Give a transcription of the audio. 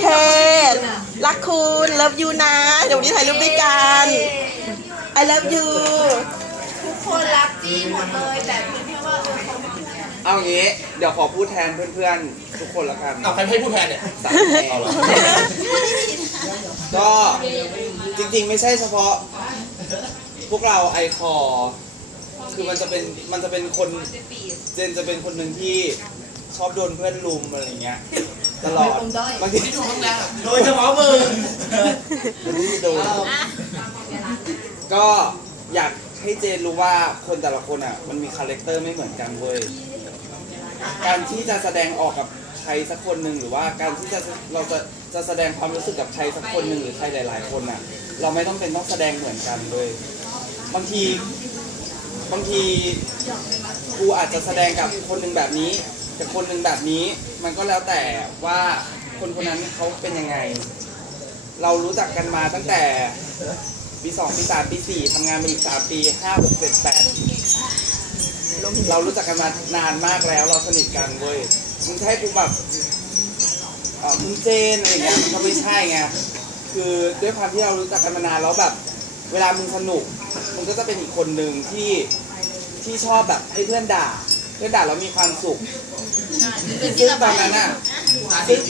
เครักคุณเลิฟยูนะ เดี๋ยววันนี้ถ่ายรูปด้วยกัน I love you ทุกคนรักจี้หมดเลยแต่เพียงแค่ว่าเออเขาไม่พูดเอางี้ เดี๋ยวขอพูดแทนเพื่อนๆ ทุกคนละกันเอาใครให้ผู้แทนเนี่ยสามเอาเหรอก็จริงๆไม่ใช่เฉพาะ พวกเราไอคอ คือมันจะเป็นมันจะเป็นคนเจนจะเป็นคนหนึ่งที่ชอบโดนเพื่อนลุมอะไรอย่างเงี้ยตลอดบางทีที่ดูข้างล่างโดยเฉพาะมึงบางทีโดนก็อยากให้เจนรู้ว่าคนแต่ละคนอะ มันมีคาแรคเตอร์ไม่เหมือนกันเว้ยการที่จะแสดงออกกับใครสักคนหนึ่งหรือว่าการที่จะเราจะจะแสดงความรู้สึกกับใครสักคนหนึ่งหรือใครหลาย ๆ คนอะ เราไม่ต้องเป็นต้องแสดงเหมือนกันเลย บางที บางทีครูอาจจะแสดงกับคนหนึ่งแบบนี้กับคนหนึ่งแบบนี้ มันก็แล้วแต่ว่าคนคนนั้นเขาเป็นยังไง เรารู้จักกันมาตั้งแต่ปีสองปีสามปีสี่ทำงานมาอีกสามปีห้าหกเจ็ดแปดเรารู้จักกันมานานมากแล้ว เราสนิทกันเว้ยมึงให้กูแบบมึงเจนอะไรเงี้ยมันก็ไม่ใช่ไงคือด้วยความที่เรารู้จักกันมานานแล้วแบบ เวลามึงสนุก มึงก็จะเป็นอีกคนหนึ่งที่ที่ชอบแบบให้เพื่อนด่า เพื่อนด่าแล้วมีความสุขซึ่งตอนนั้นอะซึ่ง